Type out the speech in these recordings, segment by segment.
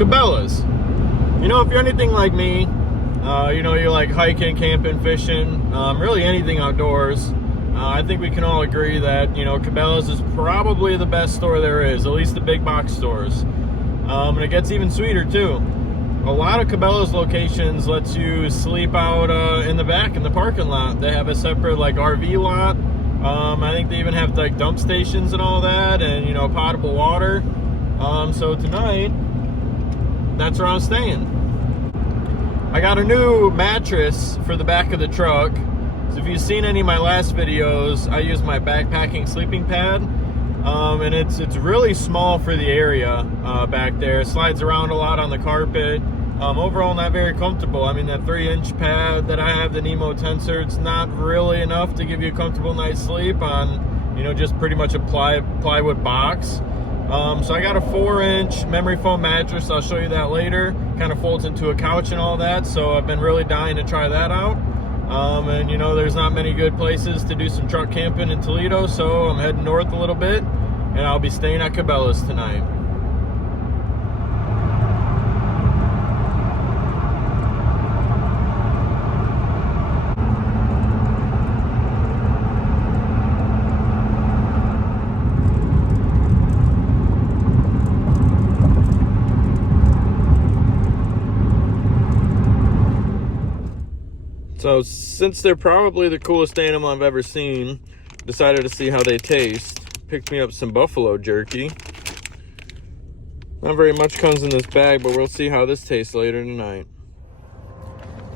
Cabela's. You know, if you're anything like me, you know, you like hiking, camping, fishing, really anything outdoors, I think we can all agree that, you know, Cabela's is probably the best store there is, at least the big box stores. And it gets even sweeter too. A lot of Cabela's locations lets you sleep out in the back in the parking lot. They have a separate like RV lot. I think they even have like dump stations and all that, and you know, potable water. So tonight, that's where I'm staying. I got a new mattress for the back of the truck. So if you've seen any of my last videos, I use my backpacking sleeping pad. And it's really small for the area back there. It slides around a lot on the carpet. Overall, not very comfortable. I mean, that 3-inch pad that I have, the Nemo Tensor, it's not really enough to give you a comfortable night's sleep on, you know, just pretty much a plywood box. So I got a 4-inch memory foam mattress. I'll show you that later. Kind of folds into a couch and all that. So I've been really dying to try that out. And you know, there's not many good places to do some truck camping in Toledo, so I'm heading north a little bit, and I'll be staying at Cabela's tonight. So since they're probably the coolest animal I've ever seen, decided to see how they taste. Picked me up some buffalo jerky. Not very much comes in this bag, but we'll see how this tastes later tonight.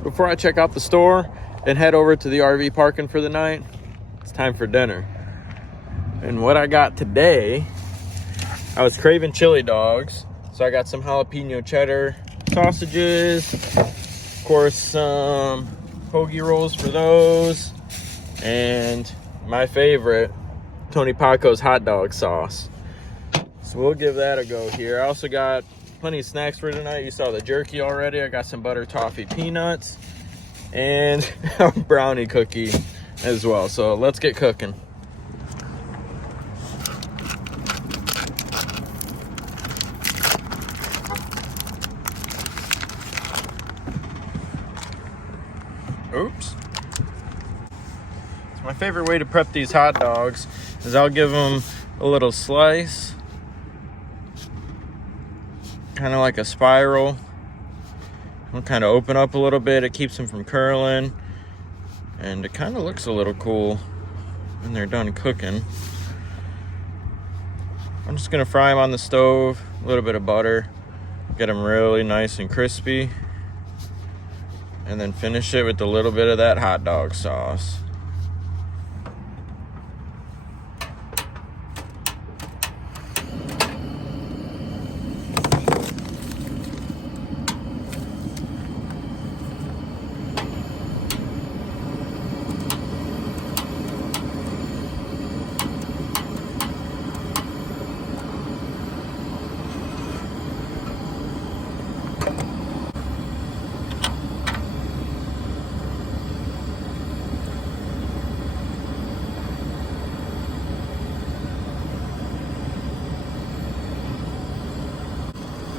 Before I check out the store and head over to the RV parking for the night, it's time for dinner. And what I got today, I was craving chili dogs. So I got some jalapeno cheddar sausages, of course some hoagie rolls for those, and my favorite, Tony Paco's hot dog sauce. So we'll give that a go here. I also got plenty of snacks for tonight. You saw the jerky already. I got some butter toffee peanuts and a brownie cookie as well. So let's get cooking. Oops. So my favorite way to prep these hot dogs is I'll give them a little slice, kind of like a spiral. I'll kind of open up a little bit. It keeps them from curling, and it kind of looks a little cool when they're done cooking. I'm just gonna fry them on the stove, a little bit of butter, get them really nice and crispy, and then finish it with a little bit of that hot dog sauce.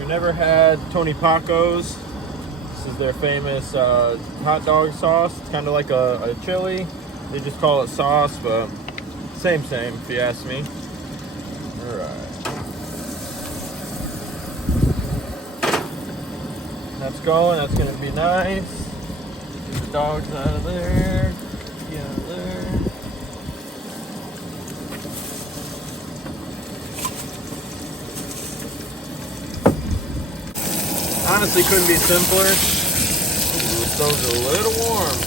Never had Tony Paco's. This is their famous hot dog sauce. It's kind of like a chili. They just call it sauce, but same if you ask me. All right, that's going. That's gonna be nice. Get the dogs out of there. Get out of there. Honestly, couldn't be simpler. Ooh, the stove's a little warm.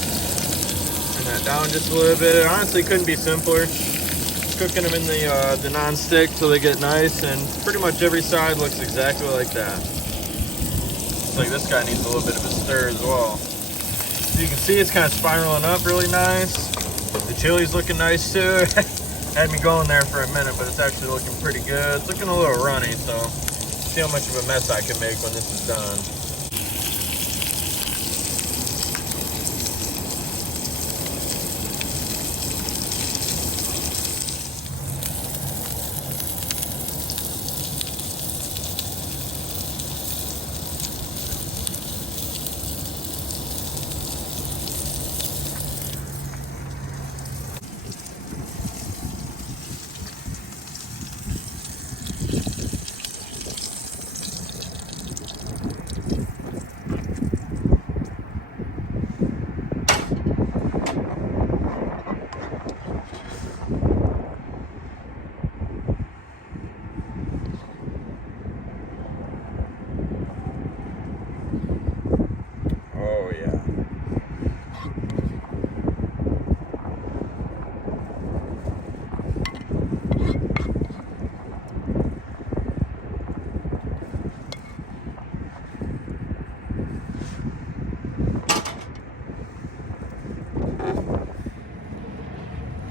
Turn that down just a little bit. Honestly, couldn't be simpler. Cooking them in the non-stick till they get nice, and pretty much every side looks exactly like that. Looks like this guy needs a little bit of a stir as well. So you can see it's kind of spiraling up really nice. The chili's looking nice too. Had me going there for a minute, but it's actually looking pretty good. It's looking a little runny, so see how much of a mess I can make when this is done.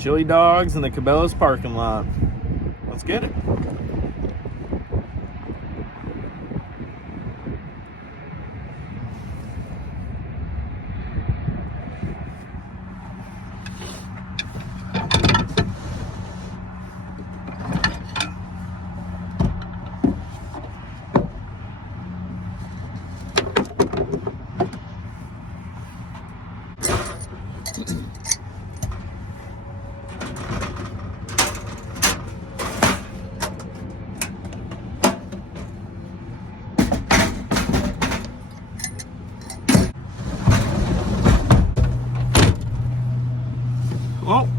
chili dogs in the Cabela's parking lot. Let's get it. Well,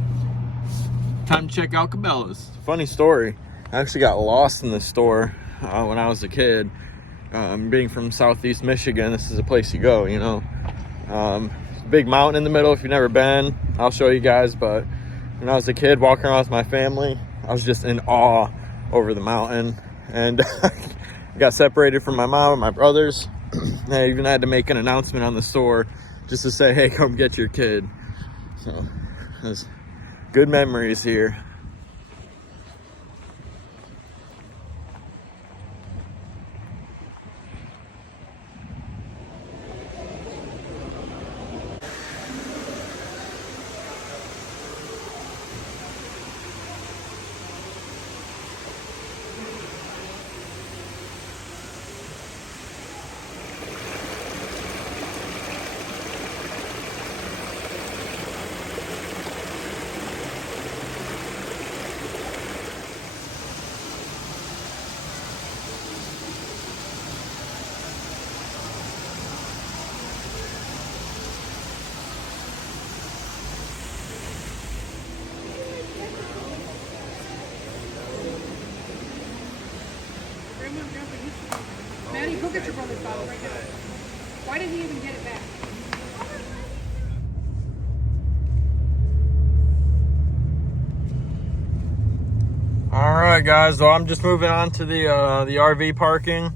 time to check out Cabela's. Funny story, I actually got lost in the store when I was a kid. Being from Southeast Michigan, this is a place you go, you know. Big mountain in the middle. If you've never been, I'll show you guys. But when I was a kid walking around with my family, I was just in awe over the mountain. And I got separated from my mom and my brothers. I even had to make an announcement on the store just to say, hey, come get your kid. So there's good memories here. Maddie, go get your brother's bottle right now. Why did he even get it back? All right, guys. Well, I'm just moving on to the RV parking.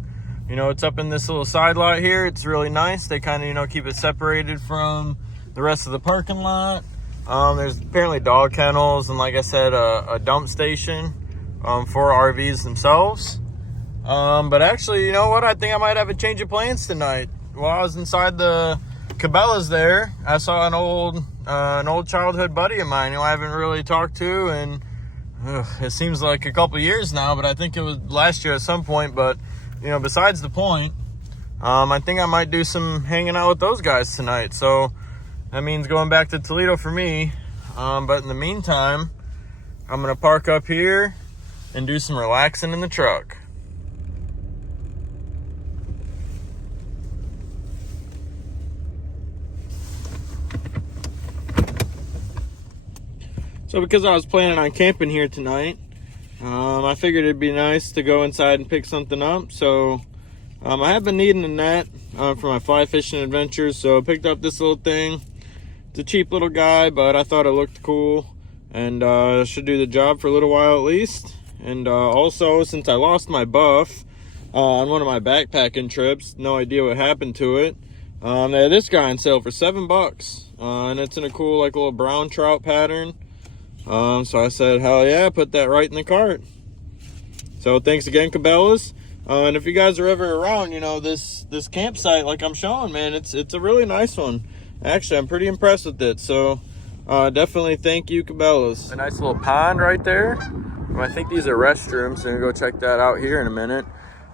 You know, it's up in this little side lot here. It's really nice. They kind of, you know, keep it separated from the rest of the parking lot. There's apparently dog kennels and, like I said, a dump station for RVs themselves. But actually, you know what? I think I might have a change of plans tonight. While I was inside the Cabela's there, I saw an old childhood buddy of mine who I haven't really talked to, and it seems like a couple years now, but I think it was last year at some point. But, you know, besides the point, I think I might do some hanging out with those guys tonight. So that means going back to Toledo for me. But in the meantime, I'm going to park up here and do some relaxing in the truck. So because I was planning on camping here tonight, I figured it'd be nice to go inside and pick something up. So I have been needing a net for my fly fishing adventures. So I picked up this little thing. It's a cheap little guy, but I thought it looked cool and should do the job for a little while at least. And also, since I lost my buff on one of my backpacking trips, no idea what happened to it. They had this guy on sale for $7, and it's in a cool like little brown trout pattern. So I said, hell yeah, put that right in the cart. So thanks again, Cabela's. And if you guys are ever around, you know, this campsite like I'm showing, man, it's a really nice one. Actually, I'm pretty impressed with it. So definitely thank you, Cabela's. A nice little pond right there. I think these are restrooms, so I'm gonna go check that out here in a minute.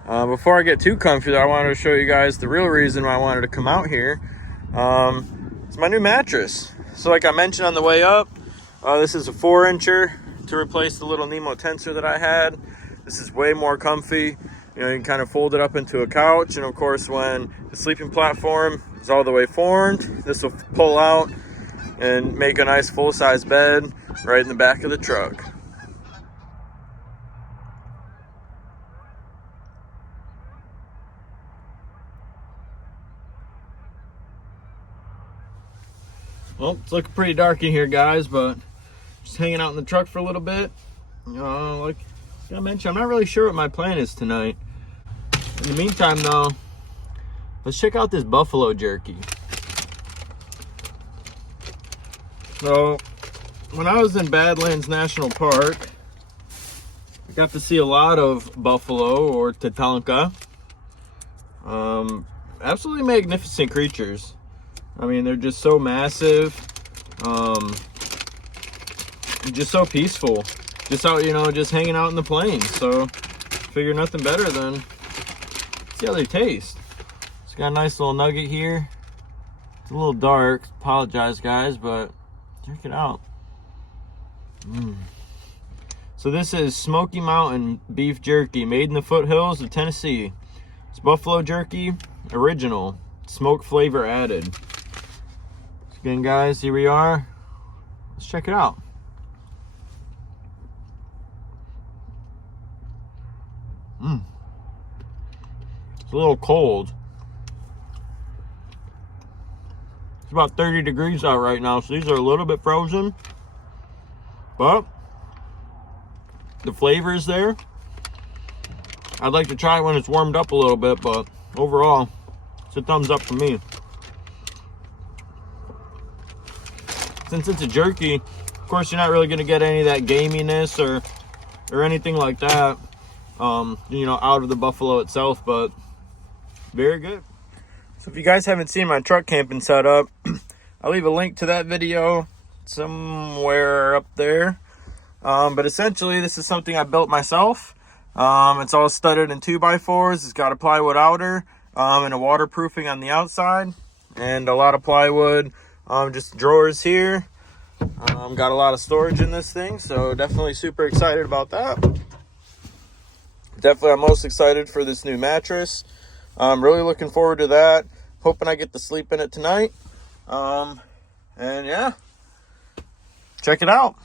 Before I get too comfy though, I wanted to show you guys the real reason why I wanted to come out here. It's my new mattress. So like I mentioned on the way up, this is a 4-incher to replace the little Nemo tensor that I had. This is way more comfy. You know, you can kind of fold it up into a couch, and of course when the sleeping platform is all the way formed, this will pull out and make a nice full-size bed right in the back of the truck. Well, it's looking pretty dark in here, guys, but just hanging out in the truck for a little bit. Like I mentioned, I'm not really sure what my plan is tonight. In the meantime, though, let's check out this buffalo jerky. So, when I was in Badlands National Park, I got to see a lot of buffalo or Tatanka. Absolutely magnificent creatures. I mean, they're just so massive, just so peaceful, just out, you know, just hanging out in the plains. So figure nothing better than see how they taste. It's got a nice little nugget here. It's a little dark, apologize guys, but check it out. So this is Smoky Mountain beef jerky, made in the foothills of Tennessee. It's buffalo jerky, original, smoke flavor added. So again guys, here we are. Let's check it out. It's a little cold. It's about 30 degrees out right now, so these are a little bit frozen, but the flavor is there. I'd like to try it when it's warmed up a little bit, but overall, it's a thumbs up for me. Since it's a jerky, of course, you're not really going to get any of that gaminess or anything like that, you know, out of the buffalo itself, but very good. So if you guys haven't seen my truck camping setup, I'll leave a link to that video somewhere up there. But essentially, this is something I built myself. It's all studded in 2x4s. It's got a plywood outer and a waterproofing on the outside, and a lot of plywood, just drawers here. Got a lot of storage in this thing, so definitely super excited about that. Definitely I'm most excited for this new mattress. I'm really looking forward to that. Hoping I get to sleep in it tonight. And yeah, check it out.